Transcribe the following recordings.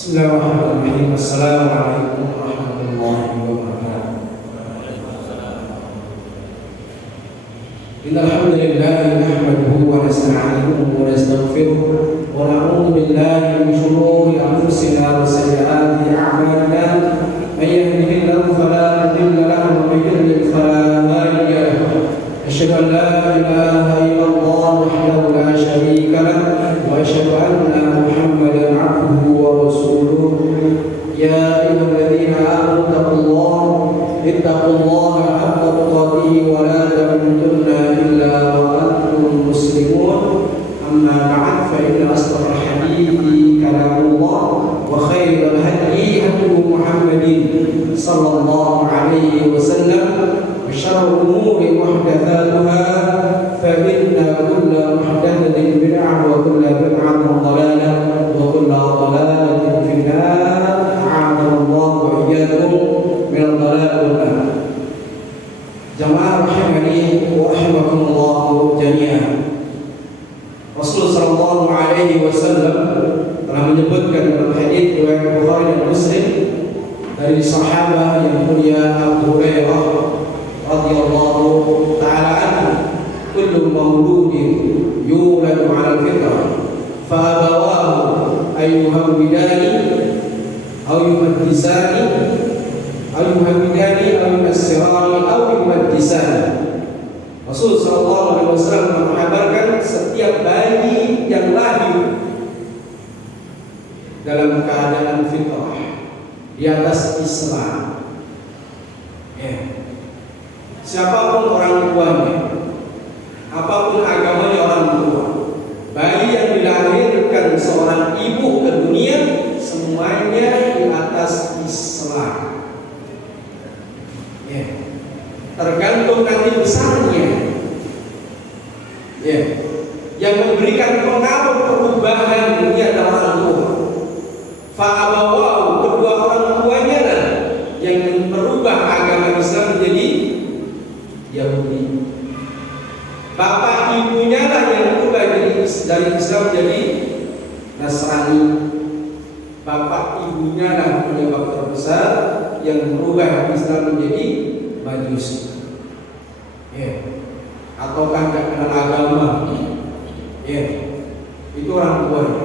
Bismillahirrahmanirrahim. Assalamualaikum warahmatullahi wabarakatuh. Innal hamdalillah nahmaduhu wa nasta'inuhu wa nastaghfiruh wa na'udzu billahi min shururi anfusina wa sayyiati a'malina. May yahdihillahu fala mudilla lahu wa may yudlil fala hadiya lahu. Asyhadu an la ilaha illallah wahdahu la syarika lahu wa asyhadu anna Muhammadan 'abduhu wa rasuluh. Ya ayyuhalladzina amanu ittaqullaha haqqa tuqatih wa la tamutunna illa wa antum muslimun. Amma ba'd, fa inna asdaqal hadithi kalamullah wa khairal hadyi hadyu Muhammadin sallallahu alaihi wasallam wa syarrul umuri muhdatsatuha fa inna kulla muhdatsatin bid'ah wa kulla bid'atin dhalalah wa kulla dhalalatin fin nar. A'adallahu wa iyyakum min ad-dhalal wal nar. Jamaah rahimani wa rahimakumullah jami'an. Rasul sallallahu alaihi wasallam telah menyebutkan dalam hadis riwayat Bukhari dan Muslim dari sahabat yang mulia Abu Hurairah radhiyallahu taala anhu, kullu mauludin yuladu 'ala al-fitrah fa abawahu ayyuhawwidani aw yumaddisani aw yunassirani aw yumaddisani. Rasul sallallahu alaihi wasallam mengabarkan setiap bayi yang lahir dalam keadaan fitrah di atas Islam, siapapun orang tuanya, apapun agamanya orang tua, bayi yang dilahirkan seorang ibu ke dunia semuanya di atas Islam. Tergantung nanti besarnya. Yang memberikan pengaruh perubahan dunia adalah orang tua. Fa'abawahu, kedua orang tuanya lah yang merubah agama Islam menjadi Yahudi. Bapak ibunya lah yang berubah dari Islam menjadi Nasrani. Bapak ibunya lah penyebab terbesar yang merubah Islam menjadi Majusi. Ataukah tidak kenal agama. Itu orang tuanya.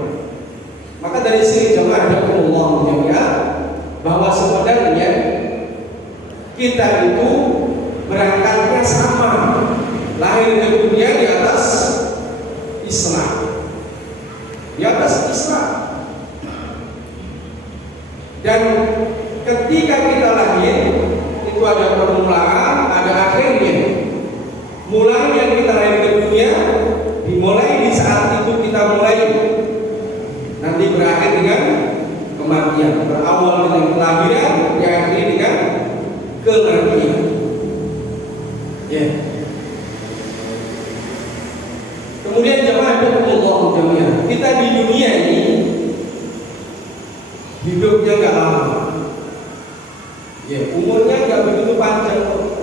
Maka dari sini jemaah Allah menjaga bahwa sebenarnya kita itu berangkatnya sama, lahir ke dunia di atas Islam, di atas Islam. Dan ketika kita lahir itu ada permulaan, ada akhirnya. Mulai yang kita lahir ke dunia dimulai di saat itu kita mulai, nanti berakhir dengan kematian. Berawal dengan kelahiran, diakhiri dengan kematian. Kemudian jemaah Allah jami'an, kita di dunia ini hidupnya nggak lama. Umurnya nggak begitu panjang.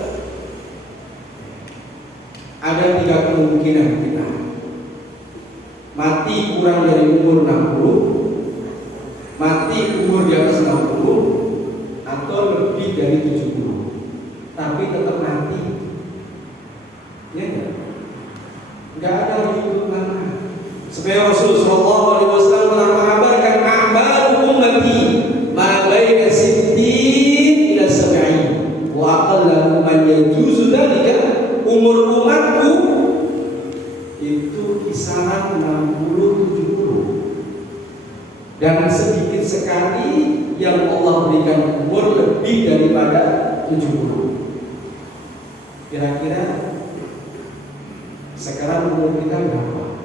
Ada 3 kemungkinan kita mati kurang dari umur 60, mati umur di atas 60, atau lebih dari 70, tapi tetap mati. Nggak ada hidup lama. Sebab Rasul sallallahu alaihi wasallam telah mengabarkan a'malu ummati ma baina 60 ila 70 wa aqallu man yajuzu dzalika. Umur umatku itu kisaran 60-70, dan sedikit sekali yang Allah berikan umur lebih daripada 70. Kira-kira sekarang umur kita berapa?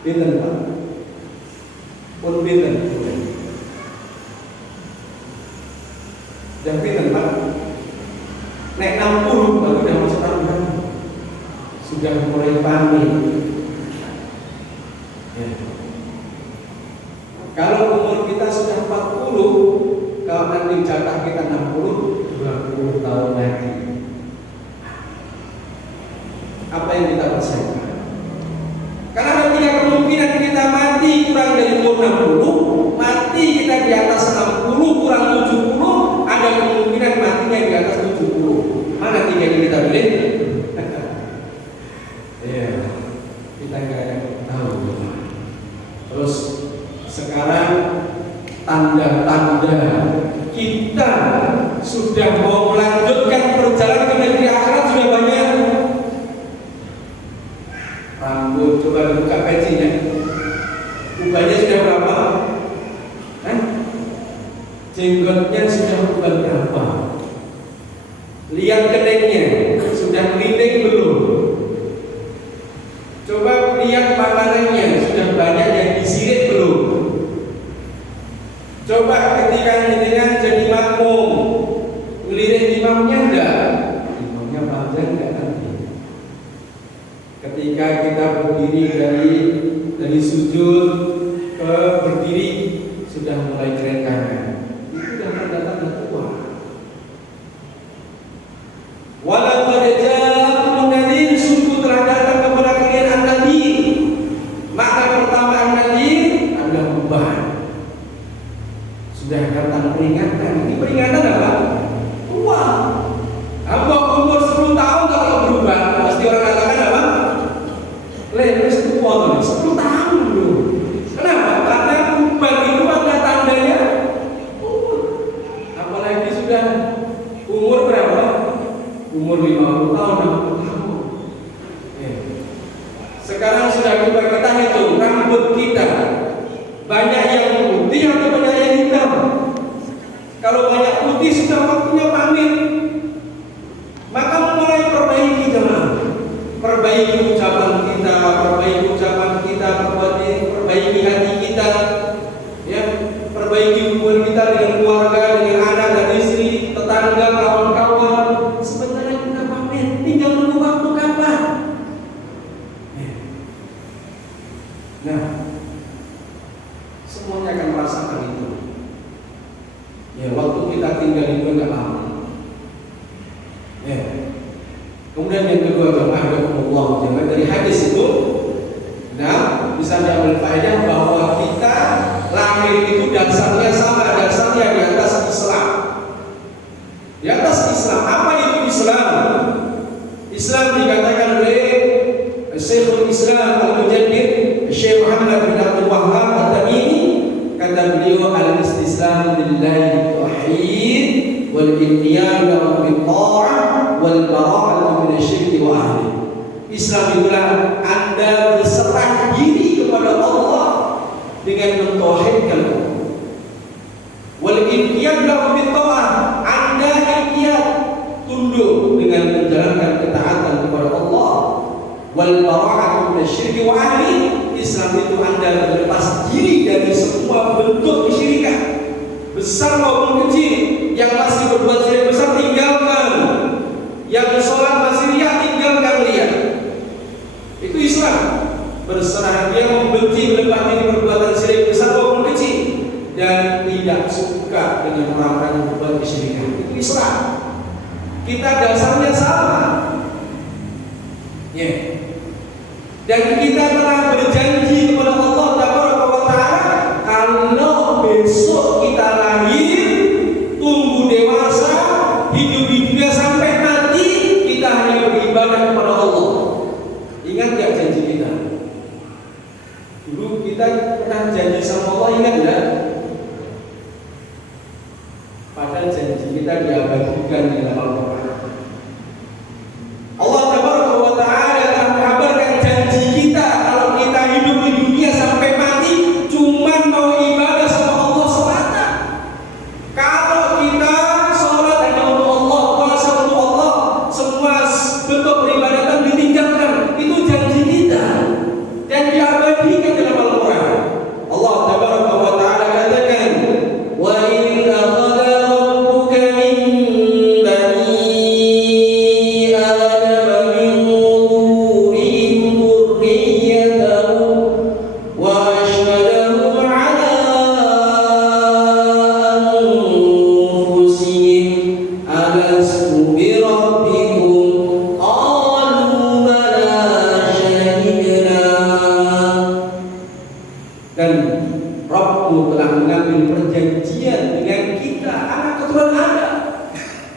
Pinten Pak? Pun pinten? Dan pinten Pak? Nek 60 baru udah masuk tahun, sudah mulai panik. Kalau umur kita sudah 40, kalau nanti jatah kita 60, 20 tahun lagi. Apa yang kita persiapkan? Karena ada 3 kemungkinan kita mati kurang dari umur 60, mati kita di atas 60 kurang 70, ada kemungkinan matinya di atas 70. Mana tiga yang kita pilih? Iya, kita nggak tahu. Terus sekarang tanda-tanda kita sudah mau melanjutkan perjalanan ke negeri akhirat sudah banyak. Rambut coba buka pecinya, ubahnya sudah berapa? Jenggotnya sudah ubah berapa? Lihat keningnya sudah keriting belum? Coba lihat makanannya sudah banyak yang disirik belum? Coba ketika jenengan jadi makmum, ngelirik imamnya enggak? Imamnya panjang enggak nanti? Ketika kita berdiri dari sujud ke berdiri sudah mulai kerengkangan. Itu sudah tanda-tanda tua. Walaqad ja'akum nadhir, sungguh telah datang kepada kalian an-nadhir. Makna pertama an-nadhir adalah beban. Sudah datang peringatan. Ini peringatan apa? Tua. Hamba umur 10 tahun kalau berubah, pasti orang katakan apa? Lepas tua tuh, 10 tahun dulu. Kenapa? Karena ubah itu ada tandanya. Apalagi sudah umur berapa? Umur 50 tahun, 60 tahun. Sekarang sudah coba kita hitung rambut kita. Banyak yang putih atau banyak yang hitam? Kalau banyak putih sudah waktunya pamit. Maka mulai perbaiki jemaah. Perbaiki ucapan kita, perbaiki hati kita, ya, perbaiki hubungan kita dengan keluarga, dengan anak dan istri, tetangga, kawan-kawan. Sebenarnya kita pamit, tinggal menunggu waktu kapan. Nah, semuanya akan merasakan itu. Ya, waktu kita tinggal itu enggak lama. Ya. Kemudian yang kedua, Allah, jangan dari hadis itu, nah, bisa diambil faedah bahwa kita lahir itu dasarnya sama, dasarnya di atas Islam. Di atas Islam. Apa itu Islam? Islam dikatakan oleh Syekhul Islam Al-Mujaddid Syekh Muhammad bin Abdul Wahhab At-Tamimi, kata beliau, al-istislam lillahi tauhid wal inqiyad lahu bil ta'ah wal bara'ah min asy-syirk wa ahli. Islam itulah Anda berserah diri kepada Allah dengan mentauhidkan Allah. Wal inqiyad lahu bil ta'ah, Anda inqiyad, tunduk dengan menjalankan ketaatan kepada Allah. Wal bara'ah min asy-syirk wa ahli, Islam itu Anda berlepas diri dari semua bentuk kesyirikan, besar maupun kecil. Yang masih berbuat syirik besar tinggalkan, yang sholat masih riya tinggalkan riya. Itu Islam. Berserah dia membenci, melepas diri perbuatan syirik besar maupun kecil, dan tidak suka dengan orang-orang yang berbuat kesyirikan. Itu Islam. Kita dasarnya sama. Ya. Dan kita telah berjanji kepada Allah Taala, kalau besok kita lahir, tumbuh dewasa, hidup di dunia sampai mati, kita hanya beribadah kepada Allah. Ingat gak janji kita? Dulu kita pernah janji sama Allah, ingat gak? Padahal janji kita diabadikan di dalam Al-Quran. Allah Taala telah mengabarkan janji kita kalau kita hidup di dunia sampai mati cuma mau ibadah sama Allah semata. Kalau kita sholat hanya untuk Allah, puasa untuk Allah, semua bentuk peribadatan ditinggalkan. Itu janji kita dan diabadikan dalam Al-Quran. Allah Taala katakan, wa in akhadha rabbuka min bani adama min zuhurihim dhurriyyatahum wa ashhadahum ala anfusihim alastu bi rabbikum qalu bala shahidna. Dan Rabbmu telah mengambil perjanjian dengan kita, anak keturunan Adam.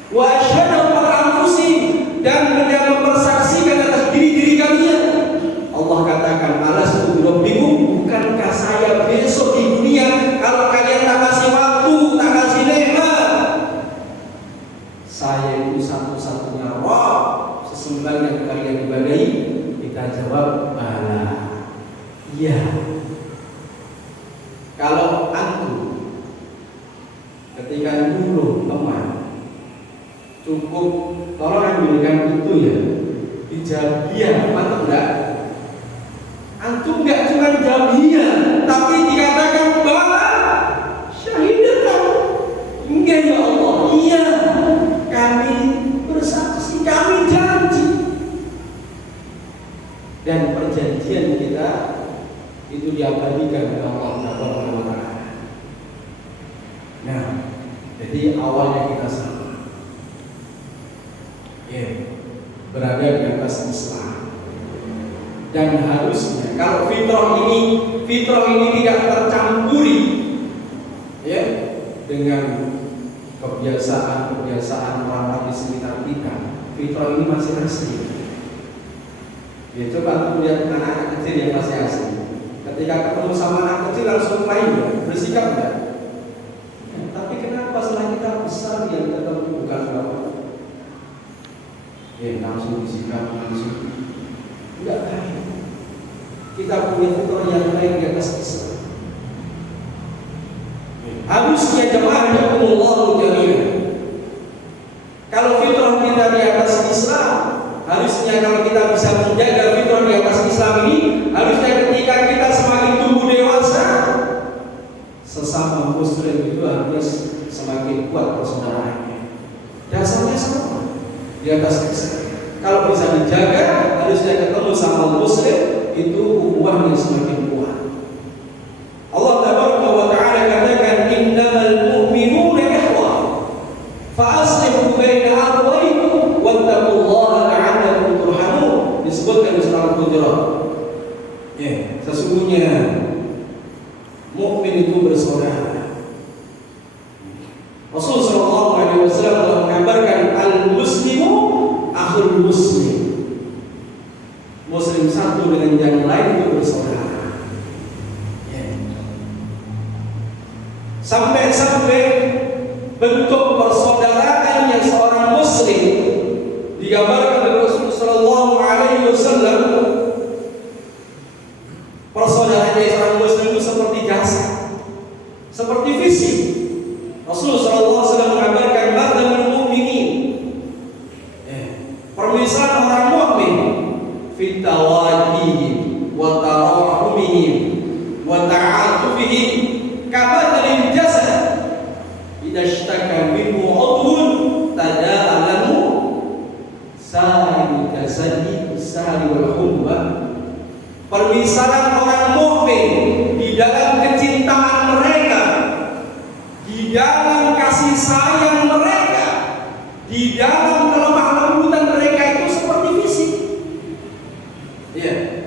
Wa asyhadu ala anfusihim, dan mereka mempersaksikan atas diri-diri kalian. Allah katakan, alastu birabbikum, bukankah saya besok di dunia kalau kalian tak kasih waktu, tak kasih nikmat, saya itu satu-satunya Rabb, sesembahan yang kalian ibadahi? Kita jawab, bala, iya. Kalau antum ketika dulu teman cukup tolong ambilkan itu ya, dijawab iya, mantap enggak? Antum enggak cuma jawab iya, tapi dikatakan bala, syahidah kamu. Enggak ya Allah, iya, kami bersaksi, kami janji. Dan perjanjian kita itu diabadikan oleh Allah Subhanahu wa taala. Nah, jadi awalnya kita sama, berada di atas Islam. Dan harusnya kalau fitrah ini tidak tercampuri dengan kebiasaan orang di sekitar kita, fitrah ini masih asli. Coba tuh lihat anak kecil yang masih asli. Ketika ketemu sama anak kecil langsung main, bersikap enggak? Tapi kenapa setelah kita besar yang ketemu bukan bapak? Langsung bersikap, langsung enggak baik. Kita punya fitrah yang baik di atas Islam. Harusnya jemaah Allah jami'an. Kalau fitrah kita di atas Islam, harusnya kalau kita bisa menjaga fitrah di atas Islam ini, harusnya ketika kita semakin tumbuh dewasa, sesama muslim itu harus semakin kuat persaudaraannya. Dasarnya sama di atas Islam. Kalau bisa dijaga, harusnya ketemu sama muslim itu ukhuwahnya semakin kuat. Allah Tabaraka wa Ta'ala katakan, innamal mu'minuna ikhwah fa aslihu baina akhawaykum wattaqullaha la'allakum turhamun. Disebutkan di surah Al-Hujurat. Sesungguhnya mukmin itu bersaudara. Rasulullah sallallahu alaihi wasallam telah mengabarkan al-muslimu akhul muslim. Muslim satu dengan yang lain itu bersaudara. Sampai bentuk persaudaraan yang seorang muslim digambarkan oleh Rasulullah sallallahu alaihi wasallam. Persaudaraan dari seorang muslim itu seperti jasad, seperti fisik. Rasulullah sallallahu alaihi wasallam mengabarkan mathalul mu'minin, permisalan orang mukmin, fit tawadihim wa tarahumihim wa ta'atufihim kamathalil jasad idza ishtaka minhu 'udhun tada'alahu sa'il jasadi sa'il humma. Permisalan orang mukmin di dalam kecintaan mereka, di dalam kasih sayang mereka, di dalam kelemah lembutan mereka itu seperti fisik.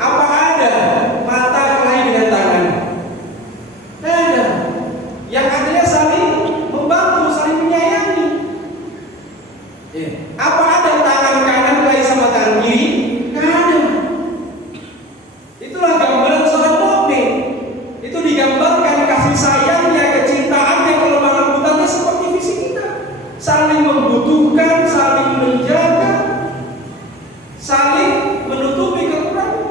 Apa ada mata kelahi dengan tangan? Tidak ada. Yang adanya saling membantu, saling menyayangi. Apa ada tangan kanan kelahi sama tangan kiri? Tidak ada. Itulah gambaran seorang mukmin. Itu digambarkan kasih sayangnya, kecintaannya, kelemah lembutannya seperti fisik kita. Saling membutuhkan, saling menjaga, saling menutupi kekurangan.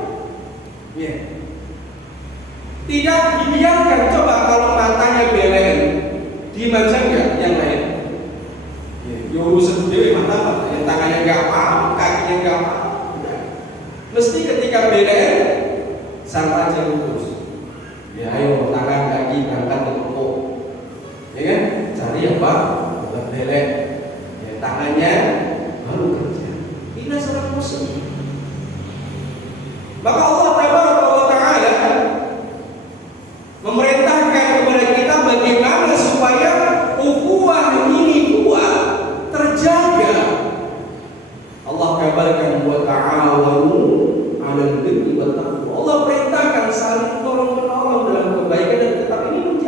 Tidak dibiarkan. Coba kalau matanya belen, dibaca enggak yang lain? Urusan sendiri mata, yang tangannya enggak paham, kakinya enggak paham. Mesti ketika belen, sang raja lurus. Ayo tangan kaki berangkat ke toko. Cari apa? Buat belen. Tangannya baru kerja. Ini seorang muslim. Maka Allah Tabaraka wa Ta'ala memerintahkan kepada kita bagaimana supaya ukhuwah ini kuat, terjaga. Allah kabarkan wa ta'awanu 'alal birri wat taqwa. Allah perintahkan saling tolong menolong dalam kebaikan dan tetap ini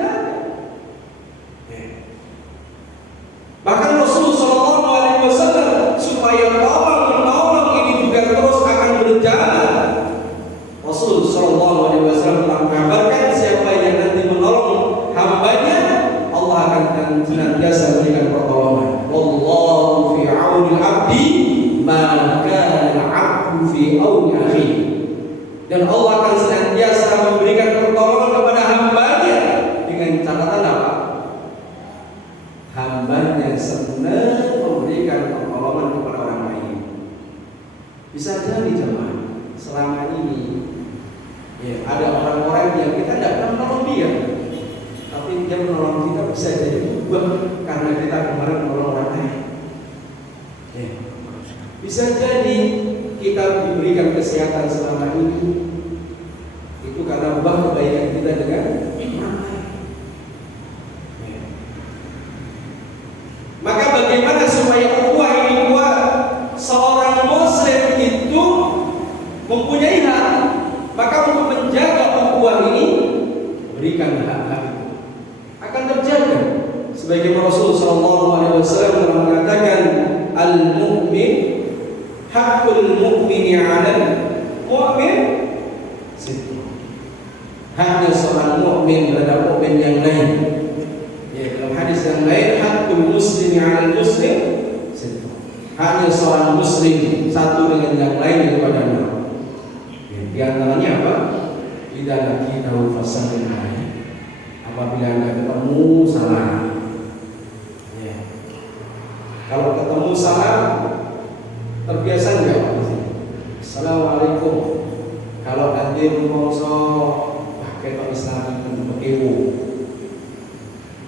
Bisa jadi jemaah selama ini ya, ada orang-orang yang kita tidak pernah menolong dia, tapi dia menolong kita bisa jadi berubah karena kita kemarin menolong orang lain. Ya. Bisa jadi kita diberikan kesehatan selama ini itu karena ubah kebaikan kita dengan orang lain. Ya. Maka bagaimana supaya ukhuwah ini kuat? Seorang muslim itu mempunyai hak, maka untuk menjaga ukhuwah ini berikan hak-hak itu akan terjaga. Sebagaimana Rasul sallallahu alaihi wasallam telah mengatakan, al-mu'min haqqul mu'mini 'alal mu'min situ. Haknya seorang mukmin terhadap mukmin yang lain. Ya, dalam hadis yang lain, haqqul muslimi 'alal muslim situ. Haknya seorang muslim satu dengan yang lain daripada Allah. Ya, di antaranya apa? Idza laqitahu fasallim alaihi. Apabila Anda ketemu salam. Ya. Kalau ketemu salam terbiasa enggak? Assalamualaikum. Kalau nanti rumongso pakai tok Islam begitu.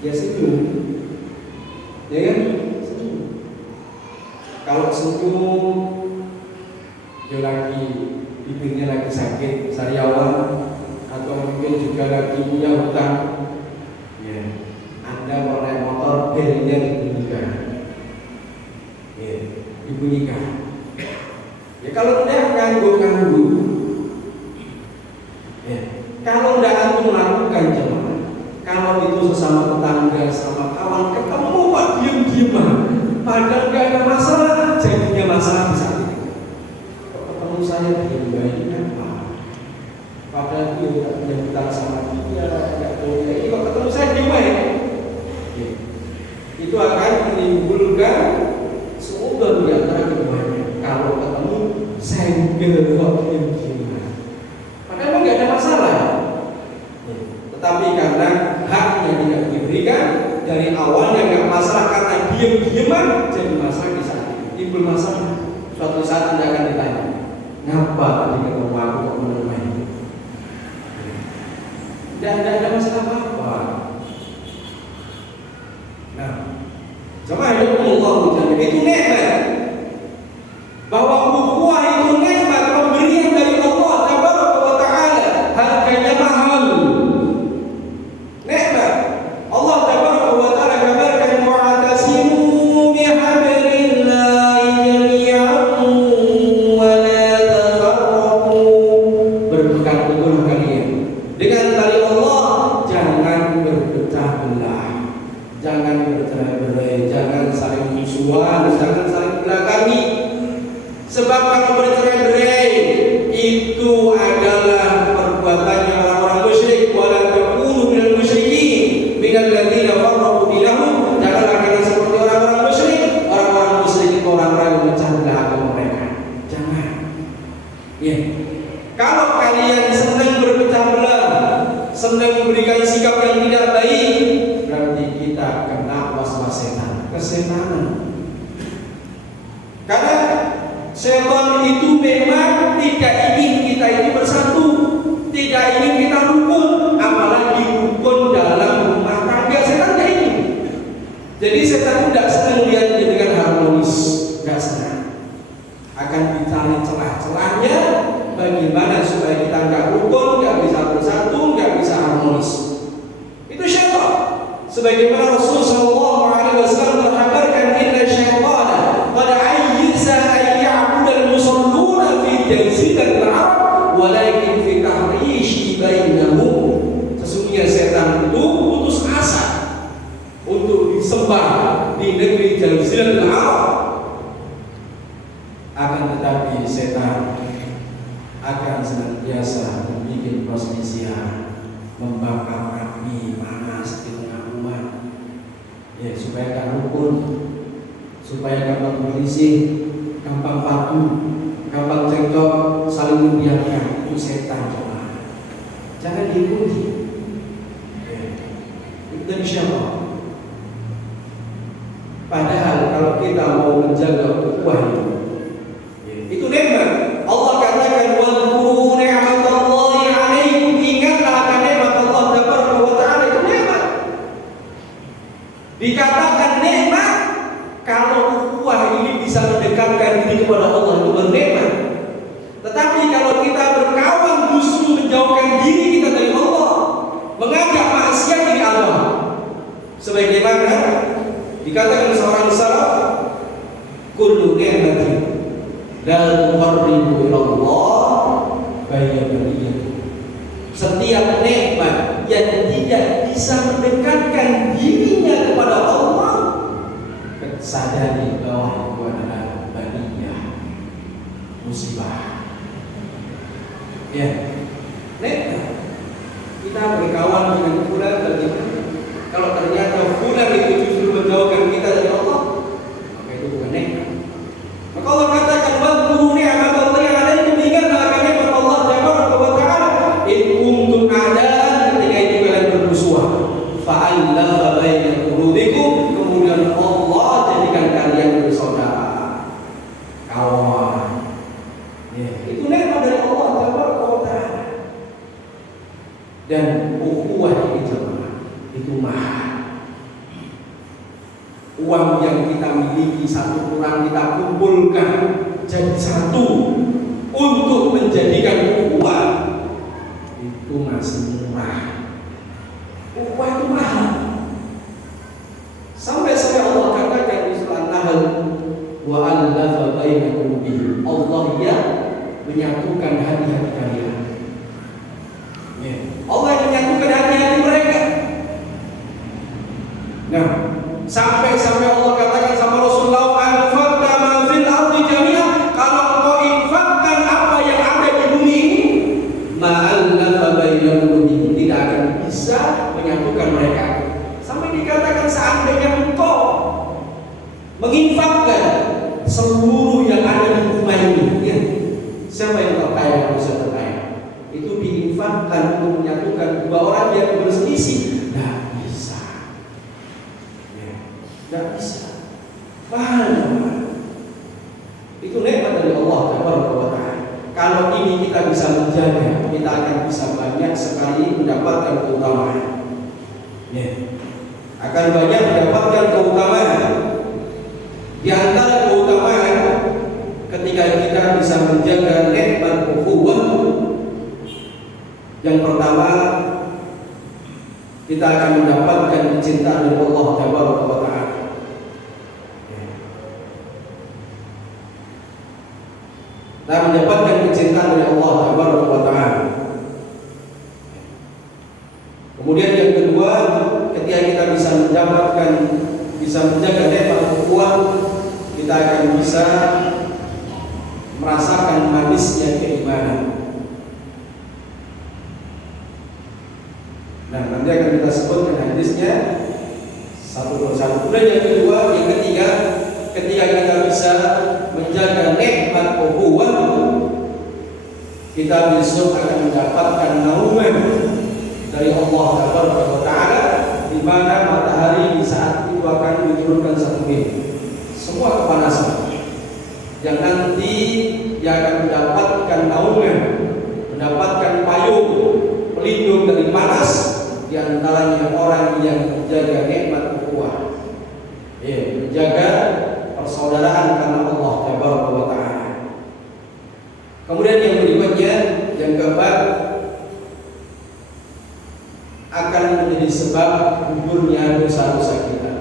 Ya senyum. Ya kan? Senyum. Kalau senyum dia lagi bibirnya lagi sakit, sariawan, atau mungkin juga lagi punya hutang. Ya. Anda mau naik motor, belnya dibunyikan. Ya, dibunyikan. Ya kalau tidak nganggu-nganggu. Ya. Kalau tidak antum melakukan jemaah, kalau itu sesama tetangga, sama kawan, ketemu kok diem-dieman, padahal nggak ada masalah, jadinya masalah bisa. Kok ketemu saya diem baik apa? Padahal dia tidak punya hutang sama dia, tidak boleh. Ini kok ketemu saya diem baik? Ya. Itu akan menimbulkan semoga di antara keduanya. Kalau ketemu senggel kok diem-dieman, padahal nggak ada masalah. Ya. Tetapi karena haknya tidak diberikan dari awalnya nggak masalah, karena diem-dieman jadi masalah di saat itu. Timbul masalah. Suatu saat Anda akan ditanya, ngapa tadi ketemu aku kok menerima itu? Dan tidak ada masalah apa-apa. Nah, jemaah Allah itu nikmat. Bahwa ukhuwah itu nikmat, pemberian dari Allah Tabaraka wa Ta'ala, harganya mahal. Nikmat. Allah Tabaraka wa Ta'ala kabarkan, wa'tasimu bihablillahi jami'an wa la tafarraqu. Berpegang teguh kalian dengan tali Allah, jangan berpecah belah, jangan bercerai-berai, jangan saling musuhan, jangan saling belakangi. Sebab kalau bercerai-berai itu adalah perbuatannya orang-orang musyrik. Wala takunu minal musyrikin minal ladzina farraqu dinahum. Janganlah kalian seperti orang-orang musyrik. Orang-orang musyrik itu orang-orang yang memecah belah agama mereka. Jangan. Ya. Kalau kalian senang berpecah belah, senang memberikan sikap yang tidak baik, berarti kita kena was-was setan, kesetanan. Karena setan itu memang tidak ingin kita ini bersatu, tidak ingin kita rukun, apalagi rukun dalam rumah tangga. Setan tidak ingin. Jadi setan tidak senang melihat dengan harmonis, tidak senang. Akan dicari celah-celahnya, bagaimana supaya kita nggak rukun, nggak bisa bersatu, nggak bisa harmonis. Itu syaitan. Sebagaimana Rasul sallallahu alaihi wasallam mengkabarkan, inna syaitana qad ayyiza an ya'budu al-musalluna fi jaziratil arab walakin fi tahrishi bainahum. Sesungguhnya setan itu putus asa untuk disembah di negeri jaziratil arab. Akan tetapi setan akan senantiasa membuat perselisihan, membakar api panas di tengah umat, ya supaya tak rukun, supaya gampang berselisih, gampang padu, gampang cekcok, saling membiarkan. Itu setan, coba jangan diikuti. Ya. Itu dari siapa? Padahal kalau kita mau menjaga ukhuwah itu nikmat. mendekatkan diri kepada Allah itu bernikmat. Tetapi kalau kita berkawan justru menjauhkan diri kita dari Allah, mengajak maksiat dari Allah, sebagaimana dikatakan seorang salaf, kullu ni'matin la tuqarribu ila Allah bayyaniyah. Setiap nikmat yang tidak bisa mendekatkan dirinya kepada Allah, sadari bahwa itu adalah baliyah, musibah. Ya, nikmat. Kita berkawan dengan fulan ternyata, kalau ternyata fulan itu justru menjauhkan kita dari Allah, maka itu bukan nikmat. Maka Allah katakan, "Wadhkuru ni'matallahi 'alaikum", ingatlah akan nikmat Allah Subhanahu wa ta'ala, in kuntum a'daan, ketika itu kalian bermusuhan, fa'alafa baina qulubikum, kemudian Allah jadikan kalian bersaudara, kawan. Ya, itu nikmat dari Allah Subhanahu wa ta'ala. Dan ukhuwah itu mahal. Uang yang kita miliki satu kurang kita kumpulkan jadi satu untuk menjadikan ukhuwah, itu masih murah. Ukhuwah itu mahal. Sampai-sampai Allah katakan di surah Nahl, wa allafa baina qulubihim, Allah yang menyatukan hati-hati kalian. Allah yang menyatukan hati-hati mereka. Nah, sampai-sampai Allah katakan sama Rasulullah, anfaqta ma fil ardi jami'an, kalau engkau infakkan apa yang ada di bumi ini, ma'allafa baina qulubihim, tidak akan bisa menyatukan mereka. Sampai dikatakan seandainya engkau menginfakkan seluruh yang ada di rumah ini, ya, siapa yang terkaya yang bisa terkaya? Itu diinfakkan untuk menyatukan dua orang yang berselisih, tidak bisa. Tidak bisa. Mahal. Itu nikmat dari Allah Subhanahu wa ta'ala. Kalau ini kita bisa menjaga, kita akan bisa banyak sekali mendapatkan keutamaan. Akan banyak mendapatkan keutamaan. Di antara keutamaan ketika kita bisa menjaga nikmat ukhuwah, yang pertama, kita akan mendapatkan kecintaan dari Allah Subhanahu wa ta'ala. Kita mendapatkan kecintaan dari Allah Subhanahu wa ta'ala. Kemudian yang kedua, ketika kita bisa menjaga nikmat ukhuwah, kita akan bisa merasakan manisnya keimanan. Nah, nanti akan kita sebutkan hadisnya satu persatu. Kemudian yang kedua, yang ketiga, ketika kita bisa menjaga nikmat ukhuwah, kita besok akan mendapatkan naungan dari Allah Subhanahu wa ta'ala, di mana matahari di saat itu akan diturunkan satu mil. Semua kepanasan yang nanti dia akan mendapatkan naungan, mendapatkan payung pelindung dari panas, di antaranya orang yang menjaga nikmat ukhuwah, menjaga persaudaraan karena Allah Subhanahu wa ta'ala. Kemudian yang berikutnya, yang keempat, akan menjadi sebab gugurnya dosa-dosa kita.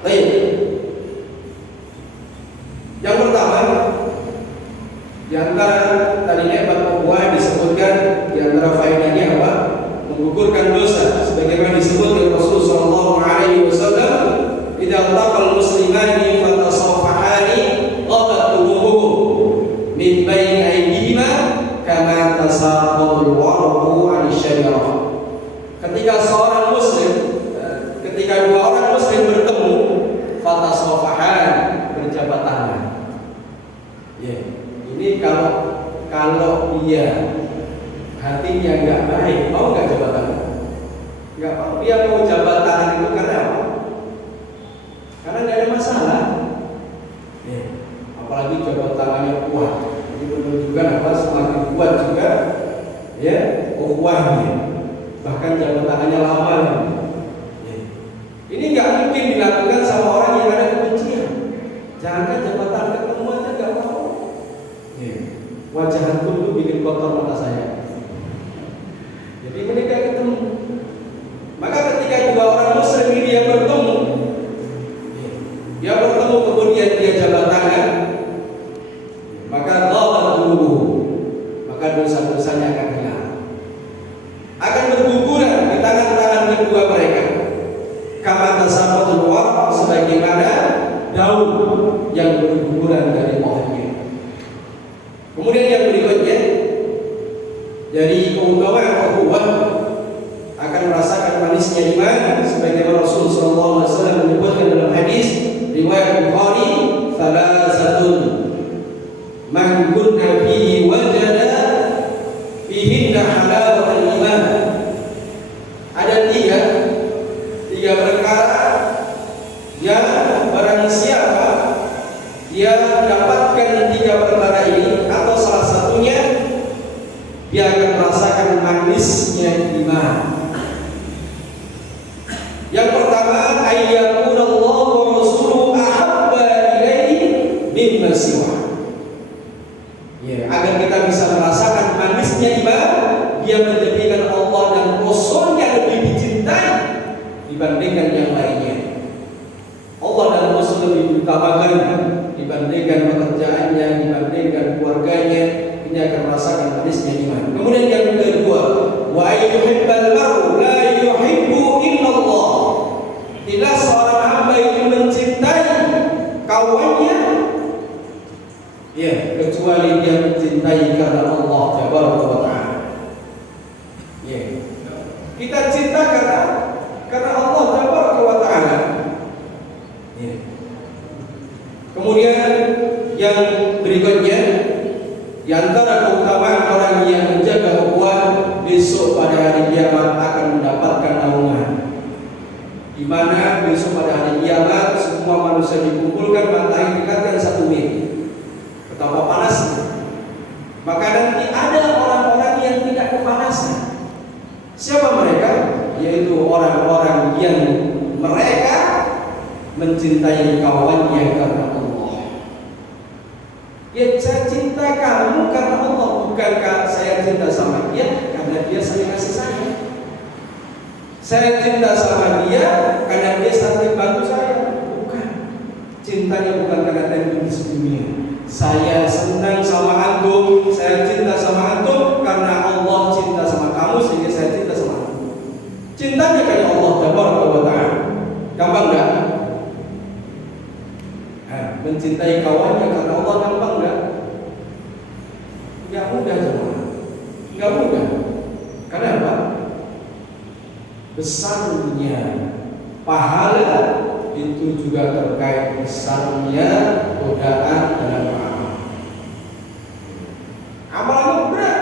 Baik. Yang pertama, di antara tadi nikmat ukhuwah disebutkan, di antara faedahnya apa? Menggugurkan dosa, sebagaimana disebut oleh Rasulullah sallallahu alaihi wasallam, "Idza taqal muslimani fatasafahani ghabat qulubuhum min baini aydihima kama tasaqadul warqu 'ala syajarah." Ketika seorang muslim, ketika dua orang muslim bertemu, fatasafahan, berjabat tangan. Ini kalau dia hatinya nggak baik, mau nggak jabat tangan? Nggak mau. Dia mau jabat tangan itu karena apa? Karena nggak ada masalah. Apalagi jabat tangannya kuat. Jadi menunjukkan apa? Semakin kuat juga, ukhuwahnya. Bahkan jabat tangannya lama. Ini nggak mungkin dilakukan sama orang yang ada kebencian. Jangankan jabatan, ketemu aja nggak mau. Wajah antum itu bikin kotor mata saya. Jadi mereka ketemu. Maka ketika dua orang muslim ini dia bertemu kemudian dia jabat tangan, maka ghalat dulu, maka dosa-dosanya akan hilang, akan berguguran di tangan-tangan kedua mereka. Kama tasabatul warq, sebagaimana daun yang berguguran dari pohonnya. Kemudian yang berikutnya, dari keutamaan ukhuwah akan merasakan manisnya iman, sebagaimana Rasul sallallahu alaihi wasallam menyebutkan dalam hadis riwayat Bukhari, "Thalathatun man kunna fihi wajada fihinna halawatal iman." Ada tiga perkara yang barang siapa dia mendapatkan tiga perkara ini atau salah satunya, dia akan merasakan manisnya iman. Yang pertama, ayyaqulullahu wa rasuluhu ahabba ilaihi mimma siwa. Agar kita bisa merasakan manisnya iman, dia menjadikan Allah dan Rasulnya lebih dicintai dibandingkan yang lainnya. Allah dan Rasul lebih diutamakan dibandingkan pekerjaannya, dibandingkan keluarganya. Ini akan merasakan manisnya iman. Kemudian yang kedua, wa ayyuhibbal mar'u la yuhibbu illallah. Tidak seorang hamba itu mencintai kawannya kecuali dia mencintai karena Allah Tabaraka wa Ta'ala. Kita cinta karena Allah Tabaraka wa Ta'ala. Kemudian yang berikutnya, di antara keutamaan orang yang menjaga ukhuwah, besok pada hari kiamat akan mendapatkan naungan. Di mana besok pada hari kiamat semua manusia dikumpulkan, matahari dekatkan 1 mil. Betapa panasnya. Maka nanti ada orang-orang yang tidak kepanasan. Siapa mereka? Yaitu orang-orang yang mereka mencintai kawannya karena Allah. Saya cinta kamu karena Allah, bukankah saya cinta sama dia karena dia saling kasih sayang. Saya cinta sama dia karena dia saling bantu saya. Bukan. Cintanya bukan karena teknis dunia. Saya senang sama antum, saya cinta sama antum karena Allah cinta sama kamu sehingga saya cinta sama antum. Cintanya karena Allah Tabaraka wa Ta'ala. Gampang enggak? Mencintai kawannya karena Allah gampang enggak? Enggak mudah semua. Enggak mudah. Karena apa? Besarnya pahala itu juga terkait besarnya godaan dalam amal. Amalnya berat,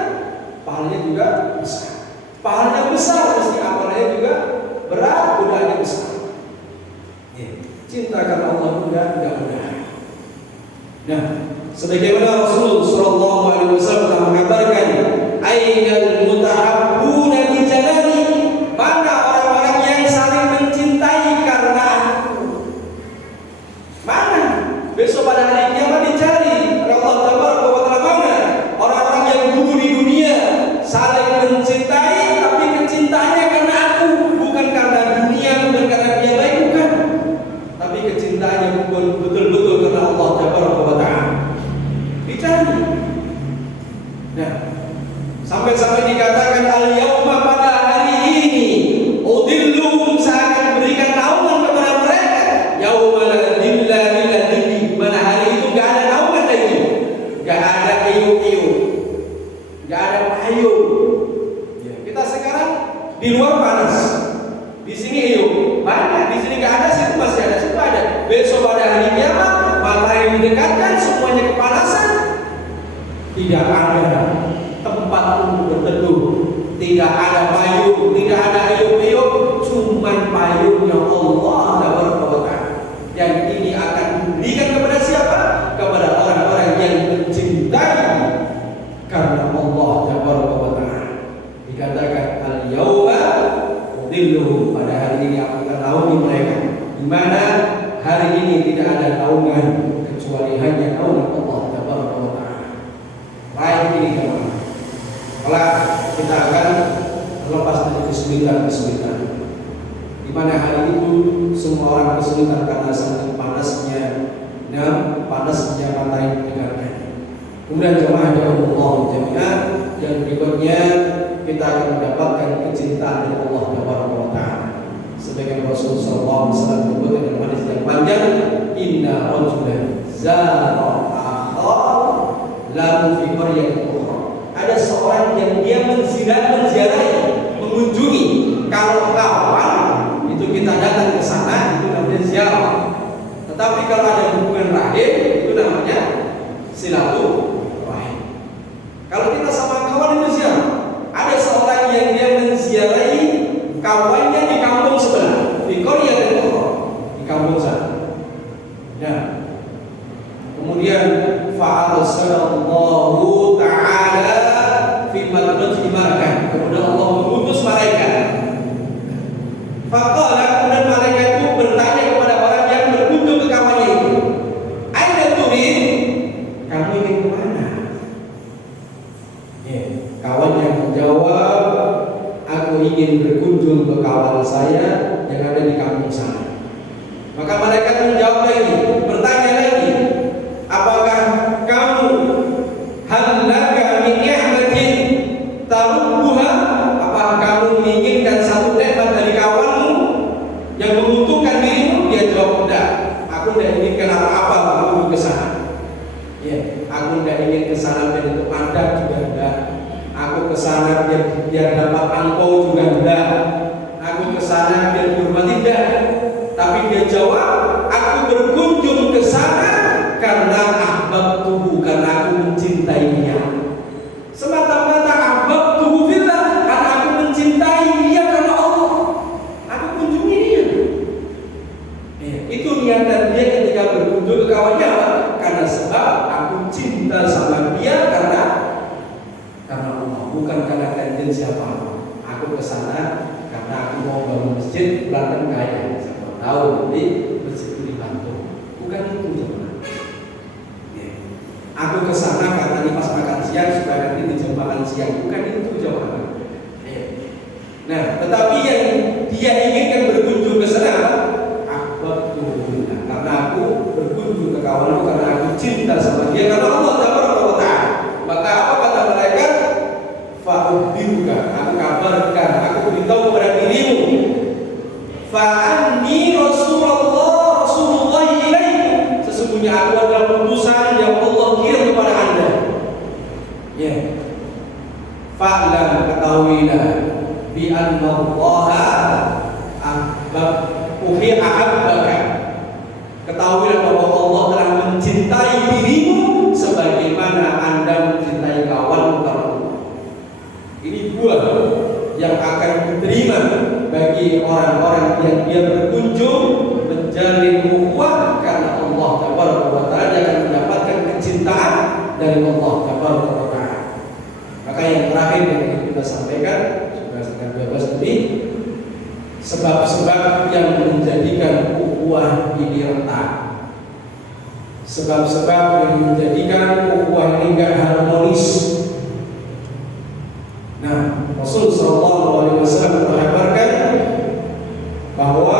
pahalanya juga besar. Pahalanya besar, mesti amalnya juga berat, godaannya besar. Cinta karena Allah mudah, enggak mudah. Nah, sebagaimana Rasul sallallahu alaihi wasallam telah mengabarkan, ainal mutahabbuna bi jalali, mana orang-orang yang saling mencintai karena aku. Mana? Besok pada hari kiamat dicari oleh Allah Tabaraka wa Ta'ala, mana orang-orang yang dulu di dunia saling mencintai tapi kecintaannya karena aku, bukan karena dunia, bukan karena dia baik, bukan. Tapi kecintaannya bukan betul-betul karena Allah Tabaraka wa Ta'ala. Dicari. Nah, sampai-sampai dikatakan al-yauma, pada hari ini, udilluhum, saya akan berikan naungan kepada mereka. Yauma la dhilla illa dhilli, mana hari itu enggak ada naungan lagi. Enggak ada iup-iup. Enggak ada payung. Kita sekarang di luar panas. Di sini iup. Mana? Di sini enggak ada, situ masih ada, situ ada. Besok pada hari kiamat, matahari didekatkan, semuanya kepanasan. Tidak ada tempat untuk berteduh, tidak ada payung, tidak ada iup-iup, cuma payungnya Allah Tabaraka wa Ta'ala. Yang ini akan diberikan kepada siapa? Kepada orang-orang yang mencintai karena Allah Tabaraka wa Ta'ala. Dikatakan al-yauma udilluhum, pada hari ini aku akan naungi mereka. di mana hari ini tidak ada naungan kecuali hanya naungan Allah Tabaraka wa Ta'ala. Lain ini jemaah. Kelak kita akan terlepas dari kesulitan-kesulitan. Di mana hari itu semua orang kesulitan karena saking panasnya matahari tegarnya. Kemudian jemaah Allah jami'ah, yang berikutnya kita akan mendapatkan kecintaan dari Allah Tabaraka wa Ta'ala. Sebagai Rasul sallallahu alaihi wasallam menyebutkan dalam hadis yang panjang, inna rajulan zara akhar lahu fi qaryatin ukhra. Ada seorang yang dia menziarahi, mengunjungi. Kalau kawan itu kita datang ke sana itu namanya ziarah. Tetapi kalau ada hubungan rahim itu namanya silaturahim. Kalau kita sama kawan itu ziarah. Ada seorang yang dia menziarahi kawannya di kampung sebelah, di qaryatin ukhra, di kampung sana. Nah, kemudian fa'arsalallahu ta'ala fi madraji malakan. Kemudian Allah mengutus malaikat. Faqala, kemudian malaikat itu bertanya kepada orang yang berkunjung ke kawannya itu, "Aina turid?" Kamu ingin kemana? Kawan yang menjawab, "Aku ingin berkunjung ke kawan saya yang ada di kampung sana." Maka malaikat menjawab lagi, bertanya lagi, "Apakah kamu halaka min ni'matin tarubbuha?" Apakah kamu menginginkan satu nikmat dari kawanmu yang menguntungkan dirimu? Dia jawab, "Tidak. Aku tidak inginkan apa-apa aku ke sana." Aku tidak ingin ke sana biar itu ada juga tidak. Aku ke sana biar dapat angpau juga tidak. Aku ke sana biar dihormati tidak. Tapi dia jawab, "Aku berkunjung ke sana karena ahbabtuhu, karena aku mencintainya." Semata-mata ahbabtuhu fillah, karena aku mencintai dia karena Allah. Aku kunjungi dia. Itu niatan dia ketika berkunjung ke kawannya, karena sebab aku cinta sama dia karena Allah, bukan karena kanjen siapa. Aku ke sana karena aku mau bangun masjid, pulang kaya. Siapa tahu nanti masjid itu dibantu. Bukan itu jemaah. Aku ke sana karena ini pas makan siang supaya nanti di jam makan siang. Bukan itu jemaah. Nah, tetapi yang dia inginkan berkunjung ke sana, karena aku berkunjung ke kawanku karena aku cinta sama dia karena Allah Tabaraka wa Ta'ala. Maka apa kata malaikat? Fa'ubiruka, aku kabarkan, aku beritahu kepada dirimu, fa'anni Rasulullah ilaikum, sesungguhnya aku adalah utusan yang Allah kirim kepada anda. Fa'lam, ketahuilah, bi anna Allah ahabbaka, ketahuilah bahwa Allah telah mencintai dirimu sebagaimana anda mencintai kawanmu kalau ini buah yang akan diterima bagi orang-orang yang dia berkunjung menjalin ukhuwah karena Allah Tabaraka wa Ta'ala, dia akan mendapatkan kecintaan dari Allah Tabaraka wa Ta'ala. Maka yang terakhir yang ingin kita sampaikan sudah sekitar 12 menit, sebab-sebab yang menjadikan ukhuwah ini retak, sebab-sebab yang menjadikan ukhuwah ini enggak harmonis. Nah, Rasul sallallahu alaihi wasallam mengabarkan bahwa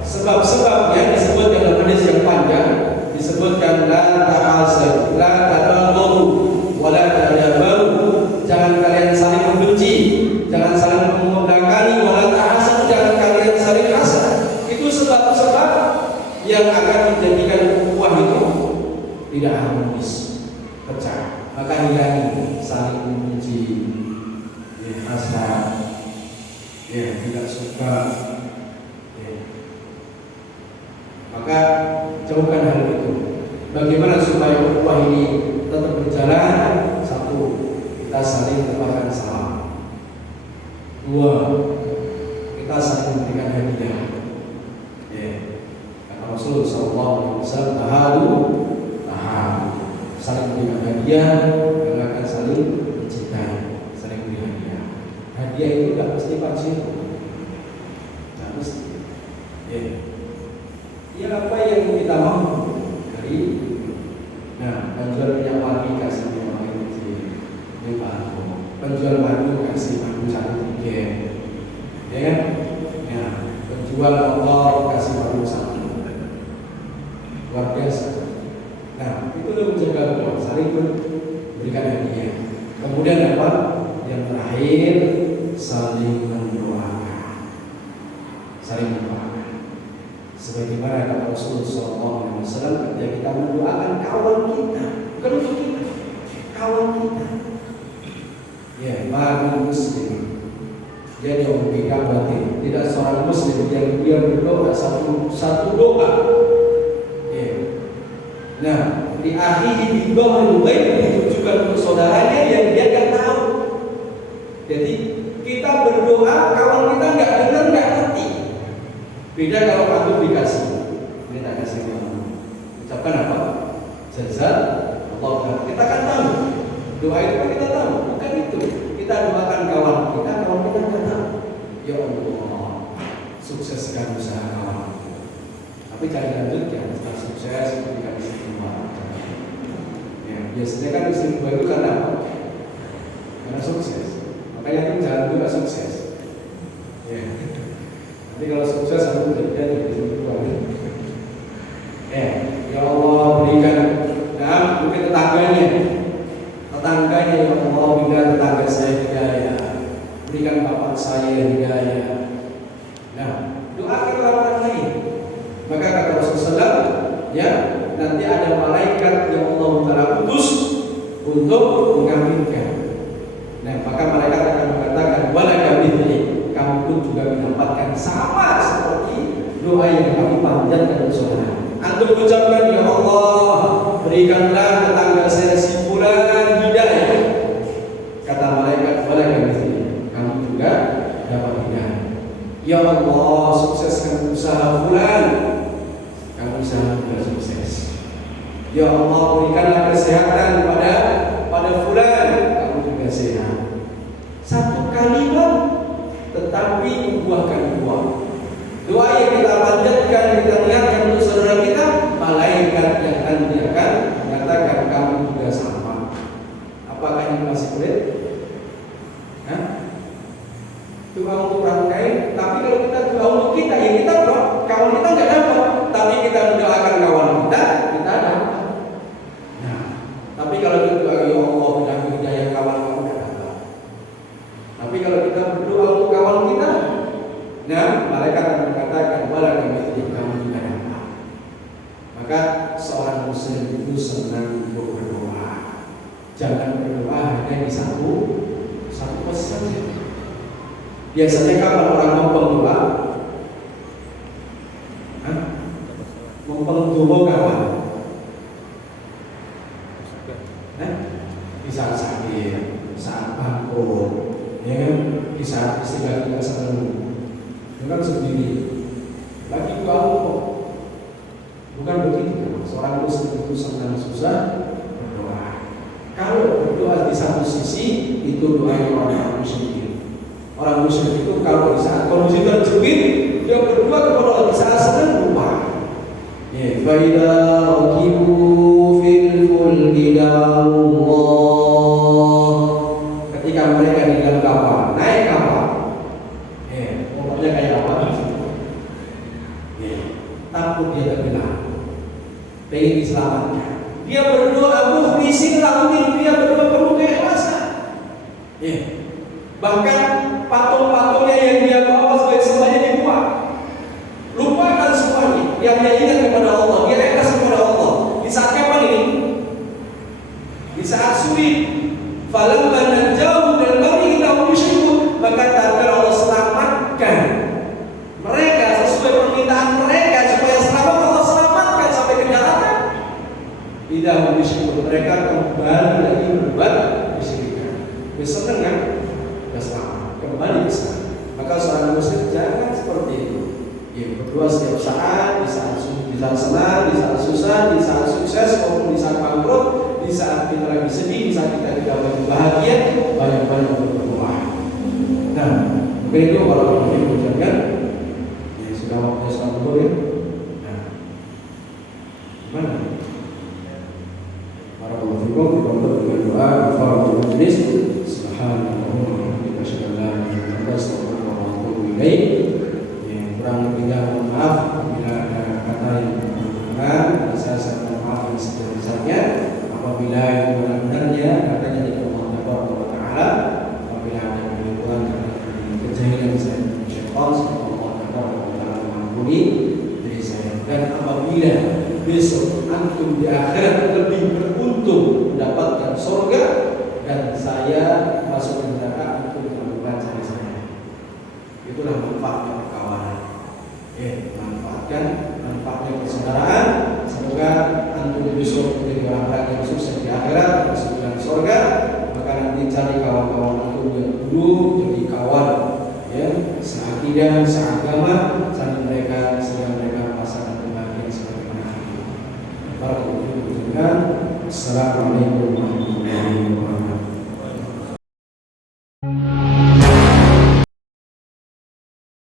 sebab-sebab yang disebutkan dalam hadis yang panjang disebutkan la tahasad, la tadabaru, wa la tadabaru, jangan kalian saling membenci, jangan saling memudahkani, wa la tahasad, jangan kalian saling hasad. Itu sebab-sebab yang akan menjadikan ukhuwah itu tidak harmonis, pecah. Maka hilangi saling membenci, hasad, tidak suka, maka jauhkan hal itu. Bagaimana supaya ukhuwah ini tetap berjalan? Satu, kita saling tebarkan salam. Dua, kita saling memberikan hadiah. Kata Rasul sallallahu alaihi wasallam, tahadu, saling memberikan hadiah, karena akan saling mencintai. Hadiah itu tidak mesti palsu, tidak mesti. penjual madu kasih madu 1 tiket, ya kan? Ya, penjual motor kasih madu 1, luar biasa. Nah, itu menjaga hubungan, saling memberikan hadiah. Kemudian apa? Yang terakhir, saling mendoakan, saling mendoakan. Sebagaimana kata Rasulullah SAW, ketika kita mendoakan kawan kita, bukan untuk kita, kawan kita. Ya, bagi muslim, jadi yang membedakan batin. Tidak seorang muslim yang dia berdoa satu doa. Ya. Nah, diakhiri di doa yang baik ditujukan untuk saudaranya yang dia nggak tahu. Jadi kita berdoa, kawan kita nggak dengar, nggak ngerti. Beda kalau kamu dikasih, ini tak kasih kamu. Ucapkan apa? Jazakallah. Kita kan tahu. Doa itu kan kita tahu, bukan itu. Kita doakan kawan kita nggak tahu. Ya Allah, sukseskan usaha kawan. Tapi cari lanjut ya, setelah sukses berikan istighfar. Ya, biasanya kan istighfar itu karena apa? Karena sukses. Makanya itu jangan juga sukses. Ya. Nanti kalau sukses aku jadi istighfar. Ya Allah berikan. Nah, mungkin tetangganya ya Allah, berikan tetangga saya hidayah, berikan bapak saya hidayah. Nah, doakan orang lain. Maka kata Rasulullah, ya nanti ada malaikat yang Allah Taala utus untuk mengaminkan. Nah, maka malaikat akan mengatakan, walaka mithli, kamu pun juga mendapatkan sama seperti doa yang kami panjatkan untuk saudara. Antum ucapkan, ya Allah, berikanlah tetangga saya si fulan hidayah. Kata malaikat, walaka mithli, kamu juga dapat hidayah. Ya Allah, sukseskan usaha fulan, kamu usaha juga sukses. Ya Allah, berikanlah kesehatan pada fulan, kamu juga sehat. Satu kalimat tetapi membuahkan buah. Doa yang kita panjatkan, kita niatkan untuk saudara kita, malaikat yang nanti akan mengatakan kamu juga sama. Apakah ini masih boleh? Doa untuk orang lain, tapi kalau kita doa untuk kita, ya kita doa, kawan kita nggak dapat, tapi kita mendoakan kawan kita dapat. Nah, tapi kalau kita doa, ya Allah, berikan hidayah kawan kamu nggak dapat. Tapi kalau kita berdoa untuk kawan kita, nah, malaikat akan mengatakan, walaka mithli, kamu juga dapat. Maka seorang muslim itu senang untuk berdoa. Jangan berdoa hanya di satu pesan. Biasanya kapan orang ngomong doa? Ngomong doa kapan? Di saat sakit, saat bangkrut, ya kan? Di saat istri kita senang, dengan sendiri. Lagi doa kok? Bukan begitu. Seorang muslim itu senang susah berdoa. Kalau berdoa di satu sisi itu doa yang orang musyrik. Orang musyrik itu kalau di saat kondisi terjepit, dia berdoa kepada Allah di saat sedang lupa. Ya, faida rakibu fil fulki Allah. Ketika mereka di dalam kapal, naik kapal. Pokoknya kayak apa? Takut dia terbelah, pengen diselamatkan. Dia berdoa mukhlisin lahu, dia berdoa penuh keikhlasan. Bahkan patung-patungnya yang dia bawa sebagai sembahnya dibuang. Lupakan semuanya. Yang dia ingat kepada Allah, dia ikhlas kepada Allah. Di saat kapan ini? Di saat sulit. Falamma najjahu minal barri idza hum yushrikun. Maka tatkala Allah selamatkan mereka sesuai permintaan mereka supaya selamat, Allah selamatkan sampai ke daratan. Idza hum yushrikun, mereka kembali lagi berbuat kesyirikan. Senang kan? Selamat, kembali ke sana. Maka seorang muslim jangan seperti itu. Ya, berdoa setiap saat, di saat senang, di saat susah, di saat sukses maupun di saat bangkrut, di saat kita lagi sedih, di saat kita lagi bahagia, banyak-banyak berdoa. Nah, mungkin itu kalau kita ucapkan, ya sudah waktunya sholat zuhur ya. Nah, gimana? Barakallahu fikum, dengan doa, kafaratul majlis, subhanallah. besok antum di akhirat lebih beruntung mendapatkan surga, dan saya masuk neraka antum terlibat cari saya. Itulah manfaatnya perkawanan. Manfaatkan manfaatnya persaudaraan. Semoga antum besok menjadi orang yang sukses di akhirat, masuk dalam surga. Maka nanti cari kawan-kawan antum yang dulu jadi kawan, ya, seakidah, seagama, saling mereka sehingga mereka merasakan kebahagiaan sebagaimana itu. Assalamualaikum warahmatullahi wabarakatuh.